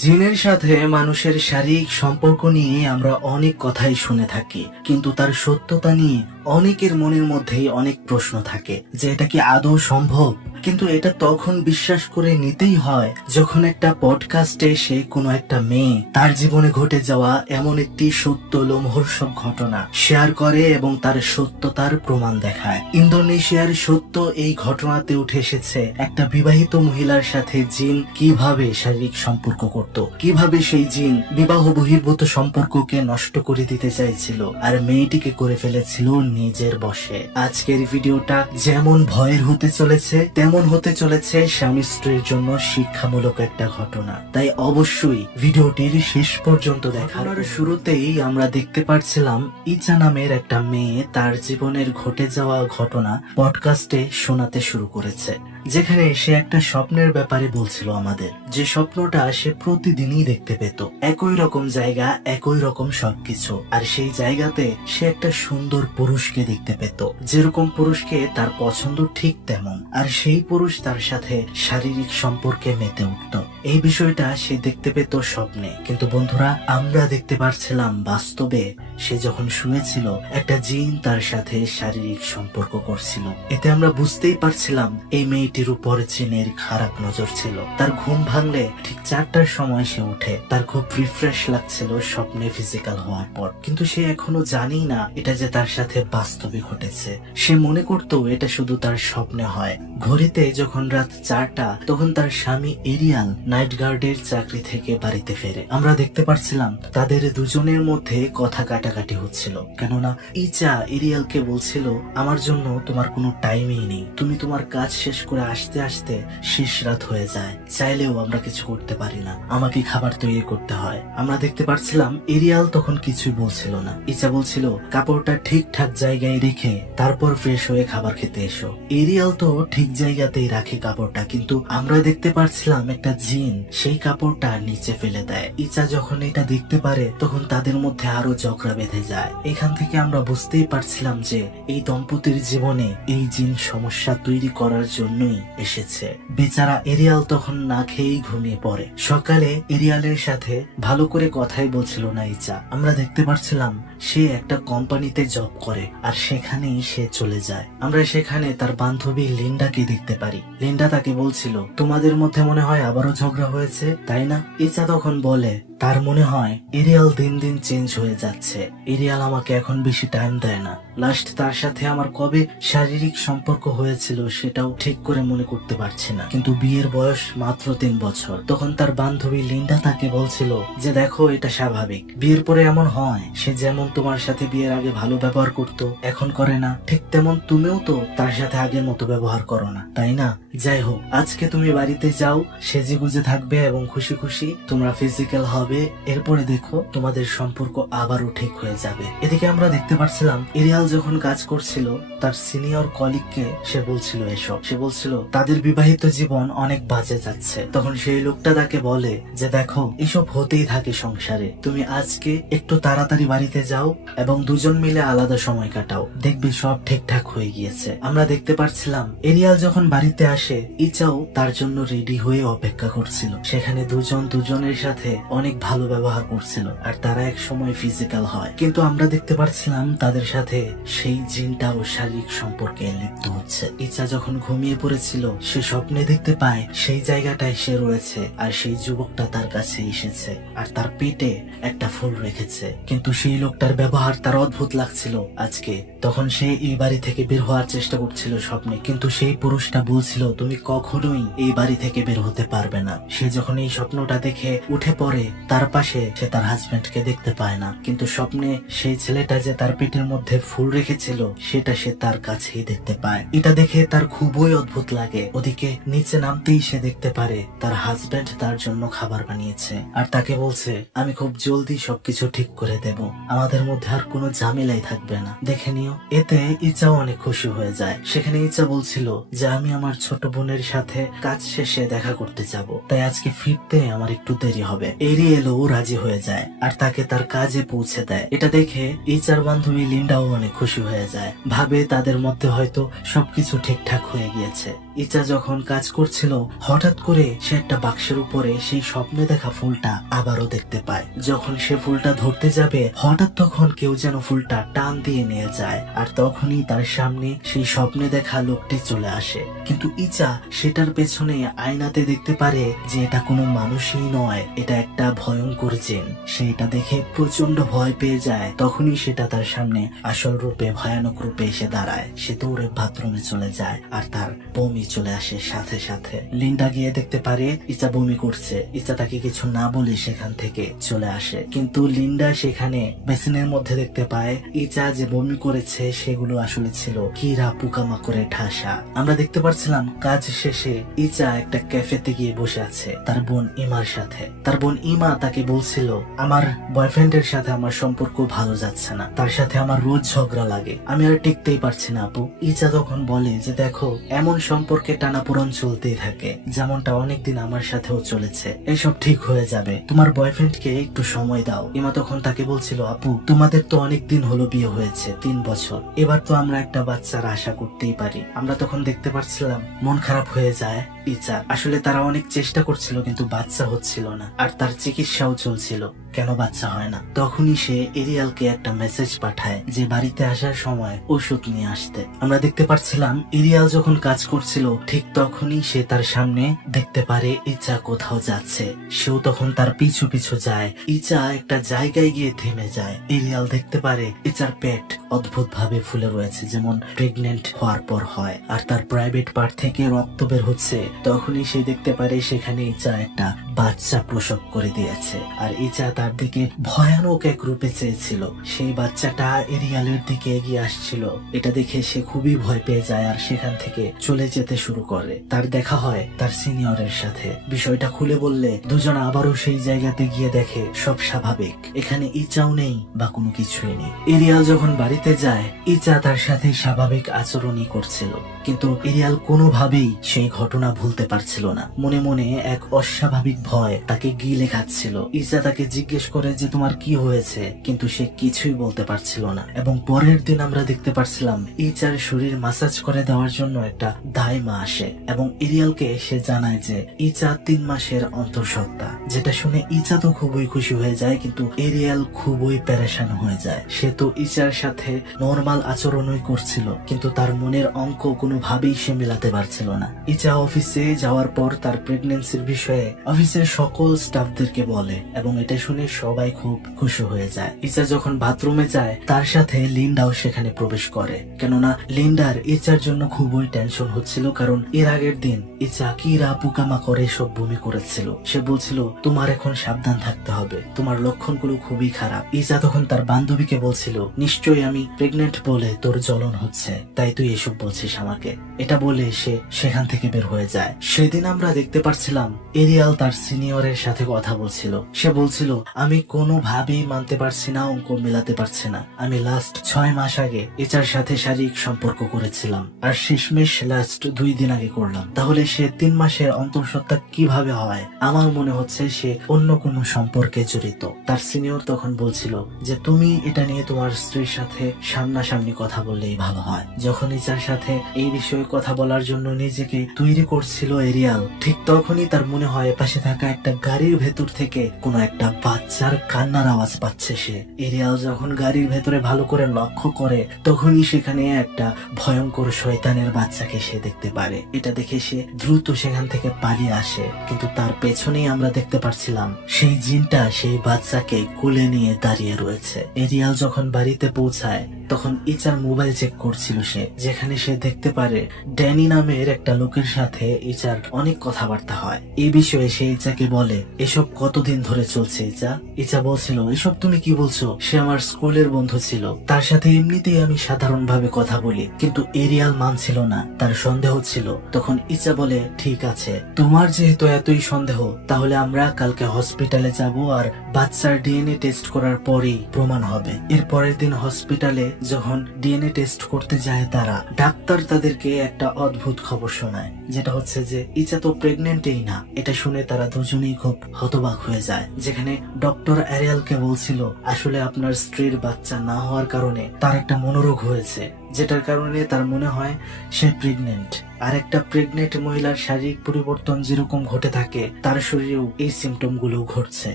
জিনের সাথে মানুষের শারীরিক সম্পর্ক নিয়ে আমরা অনেক কথাই শুনে থাকি, কিন্তু তার সত্যতা নিয়ে অনেকের মনের মধ্যেই অনেক প্রশ্ন থাকে যে এটা কি আদৌ সম্ভব। কিন্তু এটা তখন বিশ্বাস করে নিতেই হয় যখন একটা পডকাস্টে এসে কোনো একটা মেয়ে তার জীবনে ঘটে যাওয়া এমন একটি সত্য লোমহর্ষক ঘটনা শেয়ার করে এবং তার সত্যতার প্রমাণ দেখায়। ইন্দোনেশিয়ার সত্য এই ঘটনাতে উঠে এসেছে একটা বিবাহিত মহিলার সাথে জিন কিভাবে শারীরিক সম্পর্ক করত, কিভাবে সেই জিন বিবাহ বহির্ভূত সম্পর্ককে নষ্ট করে দিতে চাইছিল আর মেয়েটিকে করে ফেলেছিল নিজের বশে। আজকের ভিডিওটা যেমন ভয়ের হতে চলেছে তেমন হতে চলেছে স্বামী স্ত্রীর জন্য শিক্ষামূলক একটা ঘটনা, তাই অবশ্যই ভিডিওটির শেষ পর্যন্ত দেখার শুরুতেই আমরা দেখতে পাচ্ছিলাম ইচা নামের একটা মেয়ে তার জীবনের ঘটে যাওয়া ঘটনা পডকাস্টে শোনাতে শুরু করেছে, যেখানে সে একটা স্বপ্নের ব্যাপারে বলছিল আমাদের, যে স্বপ্নটা সে প্রতিদিনই দেখতে পেত, একই রকম জায়গা একই রকম সবকিছু, আর সেই জায়গাতে সে একটা সুন্দর পুরুষকে দেখতে পেত, যেরকম পুরুষকে তার পছন্দ ঠিক তেমন, আর সেই পুরুষ তার সাথে শারীরিক সম্পর্কে মেতে উঠত। এই বিষয়টা সে দেখতে পেত স্বপ্নে, কিন্তু বন্ধুরা আমরা দেখতে পারছিলাম বাস্তবে সে যখন শুয়েছিল একটা জিন তার সাথে শারীরিক সম্পর্ক করছিল। এতে আমরা বুঝতেই পারছিলাম এই মেয়েটির উপর জিনের খারাপ নজর ছিল। তার ঘুম ভাঙলে ঠিক 4টার সময় সে উঠে, তার খুব রিফ্রেশ লাগছিল স্বপ্নে ফিজিক্যাল হওয়ার পর, কিন্তু সে এখনো জানি না এটা যে তার সাথে বাস্তবে ঘটেছে। সে মনে করতো এটা শুধু তার স্বপ্নে হয়। ঘড়িতে যখন রাত 4টা তখন তার স্বামী এরিয়াল নাইট গার্ডের চাকরি থেকে বাড়িতে ফেরে। আমরা দেখতে পাচ্ছিলাম তাদের দুজনের মধ্যে কথা কাটাকাটি হচ্ছিল, কেননা ইচা এরিয়ালকে বলছিল আমার জন্য তোমার কোনো টাইমই নেই, তুমি তোমার কাজ শেষ করে আসতে আসতে শেষ রাত হয়ে যায়, চাইলেও আমরা কিছু করতে পারি না, আমাকে খাবার তৈরি করতে হয়। আমরা দেখতে পাচ্ছিলাম এরিয়াল তখন কিছুই বলছিল না। ইচা বলছিল কাপড়টা ঠিকঠাক জায়গায় রেখে তারপর ফ্রেশ হয়ে খাবার খেতে এসো। এরিয়াল তো ঠিক জায়গাতেই রাখে কাপড়টা, কিন্তু আমরা দেখতে পাচ্ছিলাম একটা জিন সেই কাপড়টা নিচে ফেলে দেয়। ইচা যখন এটা দেখতে পারে তখন তাদের মধ্যে আরো ঝগড়া বেঁধে যায়। এখান থেকে আমরা বুঝতেই পারছিলাম যে এই দম্পতির জীবনে এই জিন সমস্যা তৈরি করার জন্যই এসেছে। বেচারা এরিয়াল তখন না খেয়েই ঘুমিয়ে পড়ে। সকালে এরিয়ালের সাথে ভালো করে কথাই বলছিল না ইচা। আমরা দেখতে পাচ্ছিলাম সে একটা কোম্পানিতে জব করে আর সেখানেই সে চলে যায়। আমরা সেখানে তার বান্ধবী লিন্ডাকে দেখতে পারি। লিন্ডা তাকে বলছিল তোমাদের মধ্যে মনে হয় আবারও ঝগড়া হয়েছে, তাই না? ইচা তখন বলে তার মনে হয় এরিয়াল দিন দিন চেঞ্জ হয়ে যাচ্ছে, এরিয়াল আমাকে এখন বেশি টাইম দেয় না, লাস্ট তার সাথে আমার কবে শারীরিক সম্পর্ক হয়েছিল সেটাও ঠিক করে মনে করতে পারছি না, কিন্তু বিয়ের বয়স মাত্র 3 বছর। তখন তার বান্ধবী লিন্ডা তাকে বলছিল যে দেখো এটা স্বাভাবিক, বিয়ের পরে এমন হয়, সে যেমন তোমার সাথে বিয়ের আগে ভালো ব্যবহার করতো এখন করে না, ঠিক তেমন তুমিও তো তার সাথে আগের মতো ব্যবহার করো না, তাই না? যাই হোক, আজকে তুমি বাড়িতে যাও, সেজে গুজে থাকবে এবং খুশি খুশি তোমরা ফিজিক্যাল হবে, এরপরে দেখো তোমাদের সম্পর্ক আবারও ঠিক হয়ে যাবে। এদিকে আমরা দেখতে পাচ্ছিলাম এরিয়াল যখন কাজ করছিল তার সিনিয়র কলিগকে সে বলছিল এসব, সে বলছিল তাদের বিবাহিত জীবন অনেক বাজে যাচ্ছে। তখন সেই লোকটা তাকে বলে যে দেখো এসব হতেই থাকে সংসারে, তুমি আজকে একটু তাড়াতাড়ি বাড়িতে যাও এবং দুজন মিলে আলাদা সময় কাটাও, দেখবে সব ঠিকঠাক হয়ে গিয়েছে। আমরা দেখতে পাচ্ছিলাম এরিয়াল যখন বাড়িতে আসে ইচাও তার জন্য রেডি হয়ে অপেক্ষা করছিল। সেখানে দুজন দুজনের সাথে অনেক ভালো ব্যবহার করছিল আর তারা এক সময় ফিজিক্যাল হয়, কিন্তু আমরা দেখতে পাচ্ছিলাম তাদের সাথে সেই জিনটাও শারীরিক সম্পর্কে লিপ্ত হচ্ছে। ইচ্ছা যখন ঘুমিয়ে পড়েছিল সে স্বপ্নে দেখতে পায় সেই জায়গাটায় সে রয়েছে আর সেই যুবকটা তার কাছে এসেছে আর তার পেটে একটা ফুল রেখেছে, কিন্তু সেই লোকটার ব্যবহার তার অদ্ভুত লাগছিল আজকে। তখন সে এই বাড়ি থেকে বের হওয়ার চেষ্টা করছিল স্বপ্নে, কিন্তু সেই পুরুষটা বলছিল তুমি কখনোই এই বাড়ি থেকে বের হতে পারবে না। সে যখন এই স্বপ্নটা দেখে উঠে পড়ে তার পাশে সে তার হাজবেন্ডকে দেখতে পায় না, কিন্তু স্বপ্নে সেই ছেলেটা যে তার পেটের মধ্যে ফুল রেখেছিল সেটা সে তার কাছেই দেখতে পায়। এটা দেখে তার খুবই অদ্ভুত লাগে। ওদিকে নিচে নামতেই সে দেখতে পারে তার হাজবেন্ড তার জন্য খাবার বানিয়েছে আর তাকে বলছে আমি খুব জলদি সবকিছু ঠিক করে দেব, আমাদের মধ্যে আর কোনো ঝামেলাই থাকবে না, দেখে নিও। এতে ইচ্ছাও অনেক খুশি হয়ে যায়। সেখানে ইচ্ছা বলছিল যে আমি আমার ছোট বোনের সাথে কাজ শেষে দেখা করতে যাব, তাই আজকে ফিরতে আমার একটু দেরি হবে। এরিয়েলও রাজি হয়ে যায় আর তাকে তার কাজে পৌঁছে দেয়। এটা দেখে ইচার বান্ধবী লিন্ডাও অনেক খুশি হয়ে যায়, ভাবে তাদের মধ্যে হয়তো সবকিছু ঠিকঠাক হয়ে গিয়েছে। ইচা যখন কাজ করছিল হঠাৎ করে সে একটা বাক্সের উপরে সেই স্বপ্নে দেখা ফুলটা আবারও দেখতে পায়। যখন সে ফুলটা ধরতে যাবে হঠাৎ তখন কেউ যেন ফুলটা টান দিয়ে নিয়ে যায়, আর তখনই তার সামনে সেই স্বপ্নে দেখা লোকটি চলে আসে। কিন্তু ইচা সেটার পেছনে আয়নাতে দেখতে পারে যে এটা কোনো মানুষই নয়, এটা একটা ভয়ঙ্কর জিন। সে এটা দেখে প্রচন্ড ভয় পেয়ে যায়। তখনই সেটা তার সামনে আসল রূপে ভয়ানক রূপে এসে দাঁড়ায়। সে দৌড়ে বাথরুমে চলে যায় আর তার বমি চলে আসে সাথে সাথে। লিন্ডা গিয়ে দেখতে পারে ইচা বমি করছে। ইচা তাকে কিছু না বলে সেখান থেকে চলে আসে, কিন্তু লিন্ডা সেখানে বেসিনের মধ্যে দেখতে পায় ইচা যে বমি করেছে সেগুলো আসলে ছিল কীরা পোকামাকড়ে ঠাসা। আমরা দেখতে পাচ্ছিলাম কাজ শেষে ইচা একটা ক্যাফেতে গিয়ে বসে আছে তার বোন ইমার সাথে। তার বোন ইমা তাকে বলছিল, আমার বয়ফ্রেন্ডের সাথে আমার সম্পর্ক ভালো যাচ্ছে না, তার সাথে আমার রোজ ঝগড়া লাগে, আমি আর টিকতেই পারছি না আপু। ইচা তখন বলে যে দেখো, এমন সম্পর্কে টানাপোড়েন চলতেই থাকে, যেমনটা অনেকদিন আমার সাথেও চলেছে, এসব ঠিক হয়ে যাবে, তোমার বয়ফ্রেন্ডকে একটু সময় দাও। ইমা তখন তাকে বলছিল, আপু তোমাদের তো অনেক দিন হলো বিয়ে হয়েছে, 3 বছর, এবার তো আমরা একটা বাচ্চার আশা করতেই পারি। আমরা তখন দেখতে পাচ্ছিলাম মন খারাপ হয়ে যায় ইচা। আসলে তারা অনেক চেষ্টা করছিল কিন্তু বাচ্চা হচ্ছিল না, আর তার চিকিৎসাও চলছিল, কেন বাচ্চা হয় না। তখনই সে এরিয়ালকে একটা মেসেজ পাঠায় যে বাড়িতে আসার সময় ওষুধ নিয়ে আসতে। আমরা দেখতে পাচ্ছিলাম এরিয়াল যখন কাজ করছিল ঠিক তখনই সে তার সামনে দেখতে পারে ইচা কোথাও যাচ্ছে। সেও তখন তার পিছু পিছু যায়। ইচা একটা জায়গায় গিয়ে থেমে যায়। এরিয়াল দেখতে পারে ইচার পেট অদ্ভুত ভাবে ফুলে রয়েছে, যেমন প্রেগনেন্ট হওয়ার পর হয়, আর তার প্রাইভেট পার্ট থেকে রক্ত বের হচ্ছে। তখনই সে দেখতে পারে সেখানে ইচা একটা বাচ্চা প্রসব করে দিয়েছে, আর ইচা তার দিকে ভয়ানক এক রূপে চেয়েছিল। সেই বাচ্চাটা এরিয়ালের দিকে এগিয়ে আসছিল। এটা দেখে সে খুবই ভয় পেয়ে যায় আর সেখান থেকে চলে যেতে শুরু করে। তার দেখা হয় তার সিনিয়রের সাথে। বিষয়টা খুলে বললে দুজন আবারও সেই জায়গাতে গিয়ে দেখে সব স্বাভাবিক, এখানে ইচাও নেই বা কোনো কিছুই নেই। এরিয়াল যখন বাড়িতে যায় ইচা তার সাথে স্বাভাবিক আচরণই করছিল, কিন্তু এরিয়াল কোনোভাবেই সেই ঘটনা ভুলতে পারছিল না। মনে মনে এক অস্বাভাবিক ভয় তাকে গিলে খাচ্ছিল। ইচা তাকে জিজ্ঞেস করে যে তোমার কি হয়েছে, কিন্তু সে কিছুই বলতে পারছিল না। এবং পরের দিন আমরা দেখতে পারছিলাম ইচার শরীর মাসাজ করে দেওয়ার জন্য একটা দাইমা আসে এবং এরিয়ালকে সে জানায় যে ইচা 3 মাসের অন্তঃসত্ত্বা। যেটা শুনে ইচা তো খুবই খুশি হয়ে যায়, কিন্তু এরিয়াল খুবই পেরেশান হয়ে যায়। সে তো ইচার সাথে নর্মাল আচরণই করছিল, কিন্তু তার মনের অঙ্ক কোনোভাবেই সে মেলাতে পারছিল না। ইচা অফিসে যাওয়ার পর তার প্রেগন্যান্সির বিষয়ে অফিসের সকল স্টাফদেরকে বলে এবং এটা শুনে সবাই খুব খুশি হয়ে যায়। ইচা যখন বাথরুমে যায় তার সাথে লিন্ডাও সেখানে প্রবেশ করে, কেননা লিন্ডার ইচার জন্য খুবই টেনশন হচ্ছিল, কারণ এর আগের দিন ইচা কীরা পোকামাকড়ে সব বমি করেছিল। সে বলছিল তোমার এখন সাবধান থাকতে হবে, তোমার লক্ষণগুলো খুবই খারাপ। ইচা তখন তার বান্ধবীকে বলছিল, নিশ্চয়ই আমি প্রেগনেন্ট বলে তোর জ্বলন হচ্ছে, তাই তুই এসব বলছিস আমাকে। এটা বলে সে সেখান থেকে বের হয়ে যায়। সেদিন আমরা দেখতে পাচ্ছিলাম এরিয়াল তার সিনিয়রের সাথে কথা বলছিল। সে বলছিল, আমি কোনোভাবেই মানতে পারছি না, অঙ্ক মেলাতে পারছি না। আমি লাস্ট 6 মাস আগে ইচার সাথে শারীরিক সম্পর্ক করেছিলাম, আর শেষমেশ লাস্ট 2 দিন আগে করলাম। তাহলে সে 3 মাসের অন্তঃসত্ত্বা কিভাবে হয়? আমার মনে হচ্ছে সে অন্য কোনো সম্পর্কে জড়িত। তার সিনিয়র তখন বলছিল যে তুমি এটা নিয়ে তোমার স্ত্রীর সাথে সামনাসামনি কথা বললেই ভালো হয়। যখন ইচার সাথে এই বিষয়ে কথা বলার জন্য নিজেকে তৈরি করছিল এরিয়াল, ঠিক তখনই তার মনে হয় পাশে থাকা একটা গাড়ির ভেতর থেকে কোনো একটা বাচ্চার কান্নার আওয়াজ পাচ্ছে সে। এরিয়াল যখন গাড়ির ভেতরে ভালো করে লক্ষ্য করে তখনই সেখানে একটা ভয়ঙ্কর শয়তানের বাচ্চাকে সে দেখতে পারে। এটা দেখে সে দ্রুত সেখান থেকে পালিয়ে আসে, কিন্তু তার পেছনেই আমরা দেখতে পাচ্ছিলাম সেই জিনটা সেই বাচ্চাকে কোলে নিয়ে দাঁড়িয়ে রয়েছে। এরিয়াল যখন বাড়িতে পৌঁছায় তখন ইচার মোবাইল চেক করছিল সে, যেখানে সে দেখতে পারে ড্যানি নামের একটা লোকের সাথে ইচার অনেক কথাবার্তা হয়। এই বিষয়ে সে ইচাকে বলে, এসব কতদিন ধরে চলছে ইচা? ইচা বলছিল, এসব তুমি কি বলছো? সে আমার স্কুলের বন্ধু ছিল, তার সাথে এমনিতেই আমি সাধারণভাবে কথা বলি। কিন্তু এরিয়াল মানছিল না, তার সন্দেহ ছিল। তখন ইচা বলে, ঠিক আছে, তোমার যেহেতু এতই সন্দেহ, তাহলে আমরা কালকে হসপিটালে যাব আর বাচ্চার ডিএনএ টেস্ট করার পরেই প্রমাণ হবে। এর পরের দিন হসপিটালে যখন ডিএনএ টেস্ট করতে যায় তারা, ডাক্তার তাদেরকে একটা অদ্ভুত খবর শোনায়, যেটা হচ্ছে যে ইচা তো প্রেগনেন্টই না। এটা শুনে তারা দুজনেই খুব হতবাক হয়ে যায়, যেখানে ডক্টর এরিয়ালকে বলছিল আসলে আপনার স্ত্রীর বাচ্চা না হওয়ার কারণে তার একটা মনোরোগ হয়েছে। যেটার কারণে তার মনে হয় সে প্রেগনেন্ট। আর একটা প্রেগনেন্ট মহিলার শারীরিক পরিবর্তন যেরকম ঘটে থাকে তার শরীরেও এই সিমটম গুলো ঘটছে।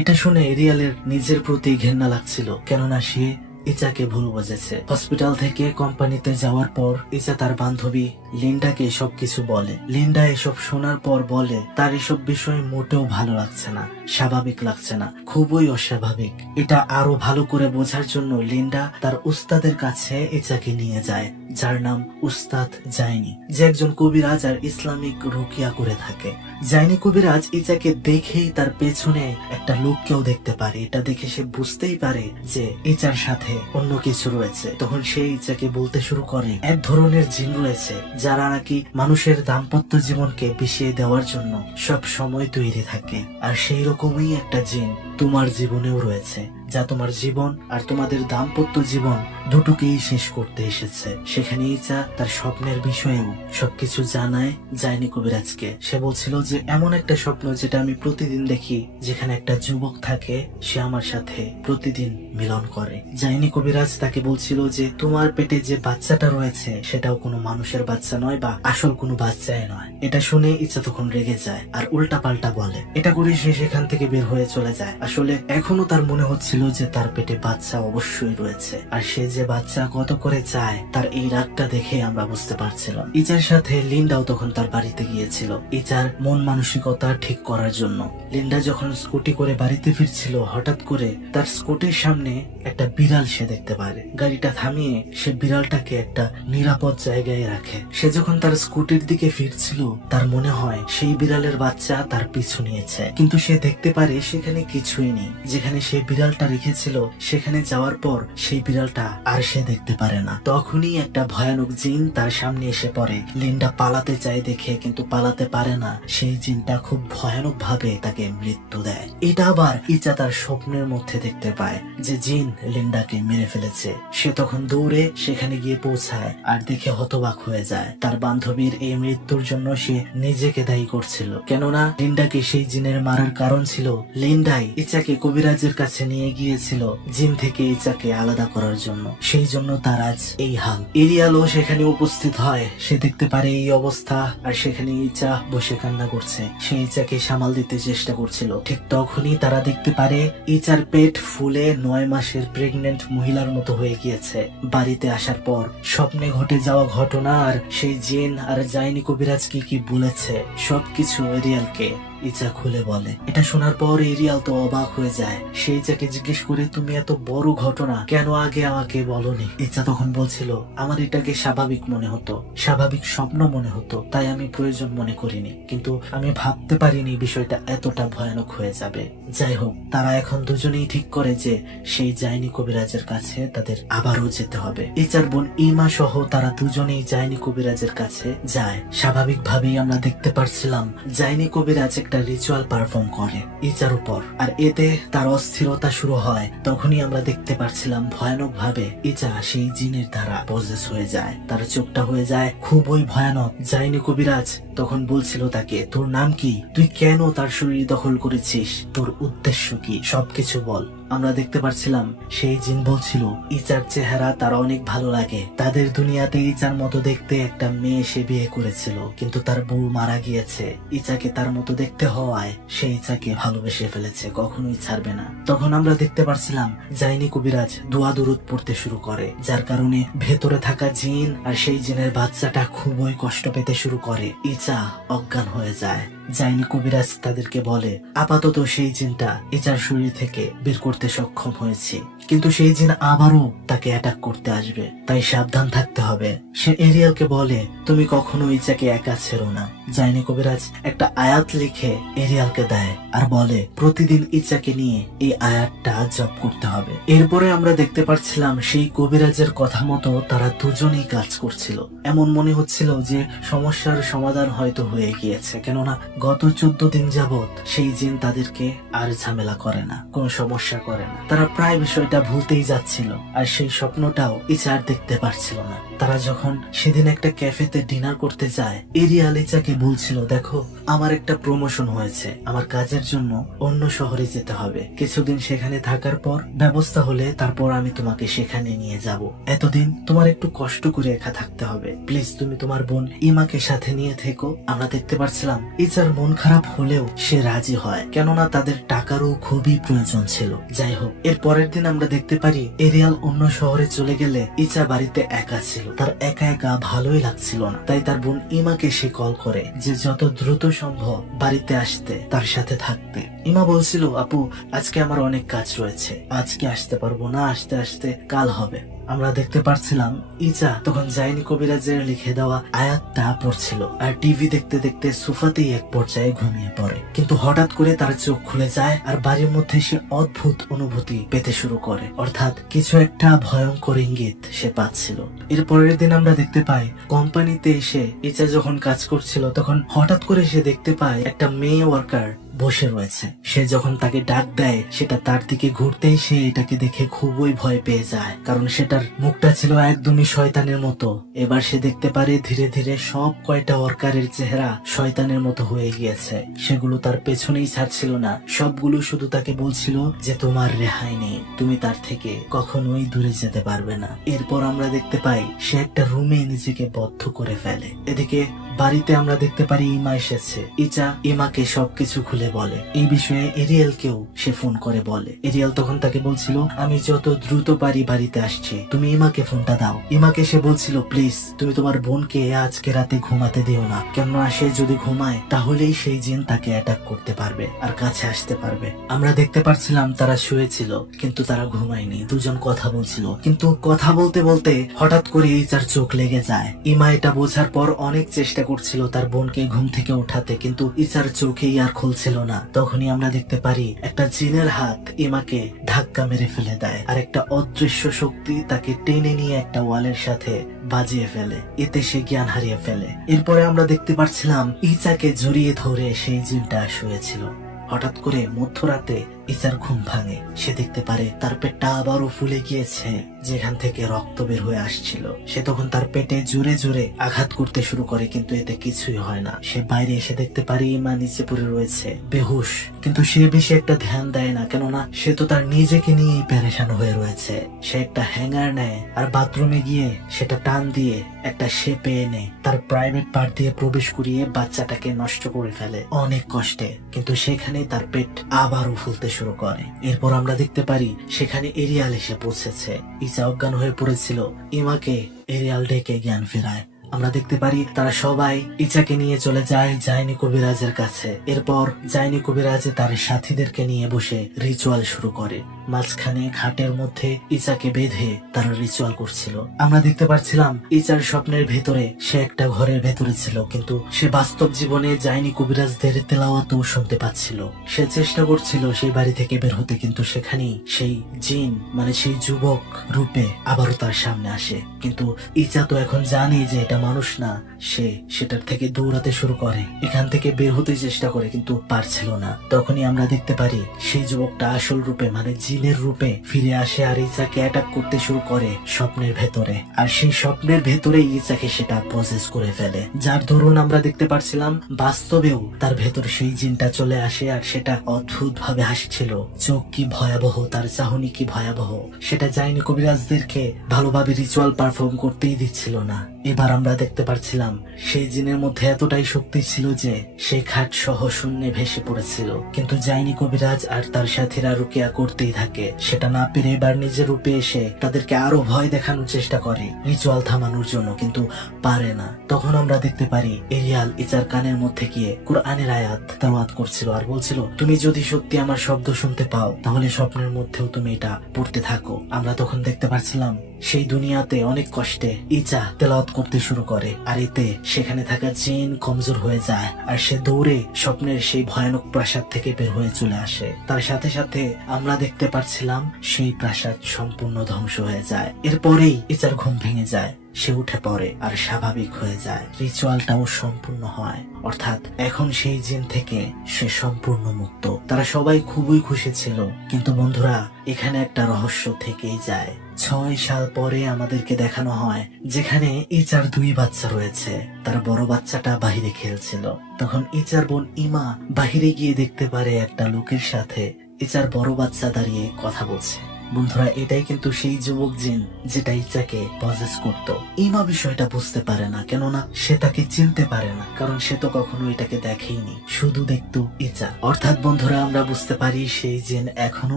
এটা শুনে এরিয়ালের নিজের প্রতি ঘৃণা লাগছিল, কেননা সে ইচাকে ভুল বুঝেছে। হসপিটাল থেকে কোম্পানিতে যাওয়ার পর ইচা তার বান্ধবী লিন্ডাকে সবকিছু বলে। লিন্ডা এসব শোনার পর বলে তার এসব বিষয় মোটেও ভালো লাগছে না, স্বাভাবিক লাগছে না, খুবই অস্বাভাবিক। এটা আরো ভালো করে বোঝার জন্য লিন্ডা তার উস্তাদের কাছে ইচাকে নিয়ে যায়, যার নাম উস্তাদ জাইনি, যে একজন কবিরাজ আর ইসলামিক রুকিয়া করে থাকে। জাইনি কবিরাজ ইচাকে দেখেই তার পেছনে একটা লোককেও দেখতে পারে। এটা দেখে সে বুঝতেই পারে যে ইচার সাথে অন্য কিছু রয়েছে। তখন সে ইচাকে বলতে শুরু করে এক ধরনের জিন রয়েছে যারা নাকি মানুষের দাম্পত্য জীবনকে বিষিয়ে দেওয়ার জন্য সব সময় তৈরি থাকে, আর সেই রকমই একটা জিন তোমার জীবনেও রয়েছে, যা তোমার জীবন আর তোমাদের দাম্পত্য জীবন দুটোকেই শেষ করতে এসেছে। সেখানে ইচা তার স্বপ্নের বিষয়েও সবকিছু জানায় জাইনি কবিরাজকে। সে বলছিল যে এমন একটা স্বপ্ন যেটা আমি প্রতিদিন দেখি, যেখানে একটা যুবক থাকে, সে আমার সাথে প্রতিদিন মিলন করে। জাইনি কবিরাজ তাকে বলছিল যে তোমার পেটে যে বাচ্চাটা রয়েছে সেটাও কোনো মানুষের বাচ্চা নয়, বা আসল কোনো বাচ্চাই নয়। এটা শুনে ইচ্ছা তখন রেগে যায় আর উল্টা পাল্টা বলে। এটা করে সে সেখান থেকে বের হয়ে চলে যায়। আসলে এখনো তার মনে হচ্ছিল যে তার পেটে বাচ্চা অবশ্যই রয়েছে, আর সে যে বাচ্চা কত করে চায় তার এই রাগটা দেখে আমরা বুঝতে পারছিলাম। ইচার সাথে লিন্ডাও তখন তার বাড়িতে গিয়েছিল ইচার মন মানসিকতা ঠিক করার জন্য। লিন্ডা যখন স্কুটি করে বাড়িতে ফিরছিল, হঠাৎ করে তার স্কুটির সামনে একটা বিড়াল সে দেখতে পারে। গাড়িটা থামিয়ে সে বিড়ালটাকে একটা নিরাপদ জায়গায় রাখে। সে যখন তার স্কুটির দিকে ফিরছিল, তার মনে হয় সেই বিড়ালের বাচ্চা তার পিছু নিয়েছে, কিন্তু সে দেখতে পারে সেখানে কিছুই নেই। যেখানে সে বিড়ালটা রেখেছিল সেখানে যাওয়ার পর সেই বিড়ালটা আর সে দেখতে পারে না। তখনই একটা ভয়ানক জিন তার সামনে এসে পড়ে। লিন্ডা পালাতে চায় দেখে, কিন্তু পালাতে পারে না। সেই জিনটা খুব ভয়ানক ভাবে তাকে মৃত্যু দেয়। এটা আবার ইচা তার স্বপ্নের মধ্যে দেখতে পায় যে জিন লিন্ডাকে মেরে ফেলেছে। সে তখন দৌড়ে সেখানে গিয়ে পৌঁছায় আর দেখে হতবাক হয়ে যায়। তার বান্ধবীর এই মৃত্যুর জন্য সে নিজেকে দায়ী করছিল, কেননা লিন্ডাকে সেই জিনের মারার কারণ ছিল লিন্ডাই ইচাকে কবিরাজের কাছে নিয়ে গিয়েছিল জিন থেকে ইচাকে আলাদা করার জন্য। সেই জন্য তার আজ এই হাল। এরিয়ালও সেখানে উপস্থিত হয়। সে দেখতে পারে এই অবস্থা, আর সেখানে ইচা বসে কান্না করছে। সে ইচাকে সামাল দিতে চেষ্টা করছিল। ঠিক তখনই তারা দেখতে পারে ইচার পেট ফুলে 9 মাসের প্রেগনেন্ট মহিলার মতো হয়ে গিয়েছে। বাড়িতে আসার পর স্বপ্নে ঘটে যাওয়া ঘটনা আর সেই জিন আর জাইনি কবিরাজ কি কি বলেছে সবকিছু এরিয়ালকে ইচা খুলে বলে। এটা শোনার পর এরিয়াল তো অবাক হয়ে যায়। সে ইচাকে জিজ্ঞেস করে, তুমি এত বড় ঘটনা কেন আগে আমাকে বলনি? ইচা তখন বলছিল, আমার এটাকে স্বাভাবিক মনে হতো, স্বাভাবিক স্বপ্ন মনে হতো, তাই আমি প্রয়োজন মনে করিনি, কিন্তু আমি ভাবতে পারিনি বিষয়টা এতটা ভয়ানক হয়ে যাবে। যাই হোক, তারা এখন দুজনেই ঠিক করে যে সেই জাইনি কবিরাজের কাছে তাদের আবারও যেতে হবে। ইচার বোন ইমা সহ তারা দুজনেই জাইনি কবিরাজের কাছে যায়। স্বাভাবিকভাবেই আমরা দেখতে পারছিলাম জাইনি কবিরাজ একটা রিচুয়াল পারফর্ম করে ইচার উপর, আর এতে তার অস্থিরতা শুরু হয়। তখনই আমরা দেখতে পারছিলাম ভয়ানক ভাবে ইচা সেই জিনের দ্বারা পজেস হয়ে যায়। তার চোখটা হয়ে যায় খুবই ভয়ানক। জাইনি কবিরাজ তখন বলছিল তাকে, তোর নাম কি? তুই কেন তার শরীর দখল করেছিস? তোর উদ্দেশ্য কি? সবকিছু বল। আমরা দেখতে পারছিলাম সেই জিন বলছিল ইচার চেহারা তার অনেক ভালো লাগে। তাদের দুনিয়াতে ইচার মতো দেখতে একটা মেয়ে সে বিয়ে করেছিল, কিন্তু তার বউ মারা গিয়েছে। ইচাকে তার মতো দেখতে হওয়ায় সে ইচাকে ভালোবেসে ফেলেছে, কখনোই ছাড়বে না। তখন আমরা দেখতে পারছিলাম জাইনি কবিরাজ দোয়া দুরুদ পড়তে শুরু করে, যার কারণে ভেতরে থাকা জিন আর সেই জিনের বাচ্চাটা খুবই কষ্ট পেতে শুরু করে। ইচা অজ্ঞান হয়ে যায়। জাইনি কবিরাজ তাদেরকে বলে, আপাতত সেই জিনটা ইচার শরীর থেকে বের করতে সক্ষম হয়েছে, কিন্তু সেই জিন আবারও তাকে অ্যাটাক করতে আসবে, তাই সাবধান থাকতে হবে। সে এরিয়ালকে বলে, তুমি কখনো ইচাকে একা ছেড়ো না। জাইনি কবিরাজ একটা আয়াত লিখে এরিয়ালকে দেয় আর বলে প্রতিদিন ইচাকে নিয়ে এই আয়াতটা জপ করতে হবে। এরপরে আমরা দেখতে পাচ্ছিলাম সেই কবিরাজের কথা মতো তারা দুজনেই কাজ করছিল। এমন মনে হচ্ছিল যে সমস্যার সমাধান হয়তো হয়ে গিয়েছে, কেননা গত 14 দিন যাবত সেই জিন তাদেরকে আর ঝামেলা করে না, কোনো সমস্যা করে না। তারা প্রায় বিষয়টা ভুলতেই যাচ্ছিল, আর সেই স্বপ্নটাও ইচা আর দেখতে পারছিল না। তারা যখন সেদিন একটা ক্যাফেতে ডিনার করতে যায়, এরিয়াল ইচাকে বলছিল, দেখো আমার একটা প্রমোশন হয়েছে, আমার কাজের জন্য অন্য শহরে যেতে হবে, কিছুদিন সেখানে থাকার পর ব্যবস্থা হলে তারপর আমি তোমাকে সেখানে নিয়ে যাব। এতদিন তোমার একটু কষ্ট করে একা থাকতে হবে, প্লিজ তুমি তোমার বোন ইমাকে সাথে নিয়ে থেকো। আমরা দেখতে পাচ্ছিলাম ইচার মন খারাপ হলেও সে রাজি হয়, কেননা তাদের টাকারও খুবই প্রয়োজন ছিল। যাই হোক, এর পরের দিন আমরা দেখতে পারি এরিয়াল অন্য শহরে চলে গেলে ইচা বাড়িতে একা ছিল। তার একা একা ভালোই লাগছিল না, তাই তার বোন ইমাকে সে কল করে যে যত দ্রুত সম্ভব বাড়িতে আসতে, তার সাথে থাকতে। ইমা বলছিল, আপু আজকে আমার অনেক কাজ রয়েছে, আজকে আসতে পারবো না, আসতে আসতে কাল হবে। আমরা দেখতে পাচ্ছিলাম ইচা তখন জাইনি কবিরাজের লিখে দেওয়া আয়াতটা পড়ছিল আর টিভি দেখতে দেখতে সোফাতেই এক পর্যায়ে ঘুমিয়ে পড়ে। কিন্তু হঠাৎ করে তার চোখ খুলে যায় আর বাড়ির মধ্যে সে অদ্ভুত অনুভূতি পেতে শুরু করে, অর্থাৎ কিছু একটা ভয়ঙ্কর ইঙ্গিত সে পাচ্ছিল। এর পরের দিন আমরা দেখতে পাই কোম্পানিতে এসে ইচা যখন কাজ করছিল তখন হঠাৎ করে সে দেখতে পায় একটা মেয়ে ওয়ার্কার বসে রয়েছে। সে যখন তাকে ডাক দেয় সেটা তার দিকে ঘুরতেই সে এটাকে দেখে খুবই ভয় পেয়ে যায়, কারণ সেটার মুখটা ছিল একদমই শয়তানের মতো। এবার সে দেখতে পারে ধীরে ধীরে সব কয়টা ওয়ার্কারের চেহারা শয়তানের মতো হয়ে গিয়েছে, সেগুলো তার পেছনেই ছাড়ছিল না, সবগুলো শুধু তাকে বলছিল যে তোমার রেহাই নেই, তুমি তার থেকে কখনোই দূরে যেতে পারবে না। এরপর আমরা দেখতে পাই সে একটা রুমে নিজেকে বদ্ধ করে ফেলে। এদিকে বাড়িতে আমরা দেখতে পারি ইমা এসেছে। ইচা ইমাকে সবকিছু খুলে বলে, এই বিষয়ে এরিয়ালকেও সে ফোন করে বলে। এরিয়াল তখন তাকে বলছিল, আমি যত দ্রুত পারি বাড়িতে আসছি, তুমি ইমাকে ফোনটা দাও। ইমাকে সে বলছিল, প্লিজ তুমি তোমার বোনকে আজকে রাতে ঘুমাতে দিও না, কেননা সে যদি ঘুমায় তাহলেই সেই জিন তাকে অ্যাটাক করতে পারবে আর কাছে আসতে পারবে। আমরা দেখতে পাচ্ছিলাম তারা শুয়েছিল কিন্তু তারা ঘুমায়নি, দুজন কথা বলছিল। কিন্তু কথা বলতে বলতে হঠাৎ করে ইচার চোখ লেগে যায়। ইমা এটা বোঝার পর অনেক চেষ্টা করছিল তার বোনকে ঘুম থেকে উঠাতে, কিন্তু ইচার চোখেই আর খুলছিল না। তখনই আমরা দেখতে পারি একটা জিনের হাত ইমাকে ধাক্কা মেরে ফেলে দেয় আর একটা অদৃশ্য শক্তি তাকে টেনে নিয়ে একটা ওয়ালের সাথে বাজিয়ে ফেলে, এতে সে জ্ঞান হারিয়ে ফেলে। এরপরে আমরা দেখতে পাচ্ছিলাম ইচাকে জড়িয়ে ধরে সেই জিনটা শুয়েছিল। হঠাৎ করে মধ্যরাতে ইচার ঘুম ভাঙে, সে দেখতে পারে তার পেটটা আবারও ফুলে গিয়েছে, যেখান থেকে রক্ত বের হয়ে আসছিল। সে তখন তার পেটে জোরে জোরে আঘাত করতে শুরু করে, কিন্তু এতে কিছুই হয় না। সে বাইরে এসে দেখতে পারে ইমা নিচে পড়ে রয়েছে বেহুশ, কিন্তু সে বেশি একটা ধ্যান দেয় না, কেননা সে তো তার নিজেকে নিয়েই পেরেশান হয়ে রয়েছে। সে একটা হ্যাঙ্গার নেয় আর বাথরুমে গিয়ে সেটা টান দিয়ে একটা শেপে এনে তার প্রাইভেট পার্ট দিয়ে প্রবেশ করিয়ে বাচ্চাটাকে নষ্ট করে ফেলে অনেক কষ্টে, কিন্তু সেখানে তার পেট আবারও ফুলতে শুরু করে। এরপর আমরা দেখতে পারি সেখানে এরিয়াল এসে পৌঁছেছে। ইচা অজ্ঞান হয়ে পড়েছিল, ইমাকে এরিয়াল ডেকে জ্ঞান ফেরায়। আমরা দেখতে পারি তারা সবাই ইচাকে নিয়ে চলে যায় জাইনি কবিরাজের কাছে। এরপর জাইনি কবিরাজ তার সাথীদেরকে নিয়ে বসে রিচুয়াল শুরু করে। মাঝখানে খাটের মধ্যে ইচাকে বেঁধে তারা রিচুয়াল করছিল। আমরা দেখতে পাচ্ছিলাম ইচার স্বপ্নের ভেতরে সে একটা ঘরের ভেতরে ছিল, কিন্তু সে বাস্তব জীবনে জাইনি কবিরাজদের তেলাওয়াতও শুনতে পাচ্ছিল। সে চেষ্টা করছিল সেই বাড়ি থেকে বের হতে, কিন্তু সেখানেই সেই জিন মানে সেই যুবক রূপে আবারও তার সামনে আসে। কিন্তু ইচা তো এখন জানে যে এটা মানুষ না, সে সেটার থেকে দৌড়াতে শুরু করে, এখান থেকে বের হতে চেষ্টা করে, কিন্তু পারছিল না। তখনই আমরা দেখতে পারি সেই যুবকটা আসল রূপে মানে জিনের রূপে ফিরে আসে আর ইচাকে অ্যাটাক করতে শুরু করে স্বপ্নের ভেতরে। আর সেই স্বপ্নের ভেতরে ইচাকে সেটা পজেস করে ফেলে, যার দরুন আমরা দেখতে পাচ্ছিলাম বাস্তবেও তার ভেতর সেই জিনটা চলে আসে আর সেটা অদ্ভুত ভাবে হাসছিল। চোখ কি ভয়াবহ, তার চাহনি কি ভয়াবহ, সেটা জাইনি কবিরাজদেরকে ভালোভাবে রিচুয়াল পারফর্ম করতেই দিচ্ছিল না। এবার আমরা দেখতে পাচ্ছিলাম সেই জিনের মধ্যে এতটাই শক্তি ছিল যে সে খাট সহ শূন্যে ভেসে পড়েছিল, কিন্তু জাইনি কবিরাজ আর তার সাথীরা রুকিয়া করতেই থাকে। সেটা না পেরে এবার নিজের রূপে এসে তাদেরকে আরো ভয় দেখানোর চেষ্টা করে রিচুয়াল থামানোর জন্য, কিন্তু পারে না। তখন আমরা দেখতে পারি এরিয়াল ইচার কানের মধ্যে গিয়ে কুরআনের আয়াত তেলাওয়াত করছিল আর বলছিল, তুমি যদি সত্যি আমার শব্দ শুনতে পাও তাহলে স্বপ্নের মধ্যেও তুমি এটা পড়তে থাকো। আমরা তখন দেখতে পাচ্ছিলাম সেই দুনিয়াতে অনেক কষ্টে ইচা তেলাওয়াত করতে শুরু করে, আর এতে সেখানে থাকা জিন কমজোর হয়ে যায় আর সে দৌড়ে স্বপ্নের সেই ভয়ানক প্রাসাদ থেকে বের হয়ে চলে আসে। তার সাথে সাথে আমরা দেখতে পাচ্ছিলাম সেই প্রাসাদ সম্পূর্ণ ধ্বংস হয়ে যায়। এরপরেই ইচার ঘুম ভেঙে যায়। সে উঠে পড়ে আর স্বাভাবিক হয়ে যায়। রিচুয়ালটাও সম্পূর্ণ হয়, অর্থাৎ এখন সেই জিন থেকে সে সম্পূর্ণ মুক্ত। তারা সবাই খুবই খুশি ছিল, কিন্তু বন্ধুরা এখানে একটা রহস্য থেকেই যায়। 6 সাল পরে আমাদেরকে দেখানো হয় যেখানে ইচার 2 বাচ্চা রয়েছে। তার বড় বাচ্চাটা বাহিরে খেলছিল, তখন ইচার বোন ইমা বাহিরে গিয়ে দেখতে পারে একটা লোকের সাথে ইচার বড় বাচ্চা দাঁড়িয়ে কথা বলছে। বন্ধুরা এটাই কিন্তু সেই যুবক জিন যেটা ইচাকে পজেস করত। ইমা বিষয়টা বুঝতে পারে না, কেননা সে তাকে চিনতে পারে না, কারণ সে তো কখনো এটাকে দেখেইনি, শুধু দেখতো ইচা। অর্থাৎ বন্ধুরা আমরা বুঝতে পারি সেই জিন এখনো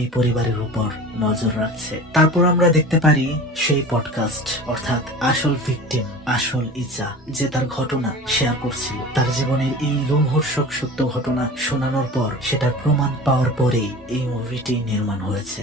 এই পরিবারের উপর নজর রাখছে। তারপর আমরা দেখতে পারি সেই পডকাস্ট, অর্থাৎ আসল ভিকটিম, আসল ইচা, যে তার ঘটনা শেয়ার করছিল। তার জীবনের এই রোমহর্ষক সত্য ঘটনা শোনানোর পর, সেটার প্রমাণ পাওয়ার পরেই এই মুভিটি নির্মাণ হয়েছে।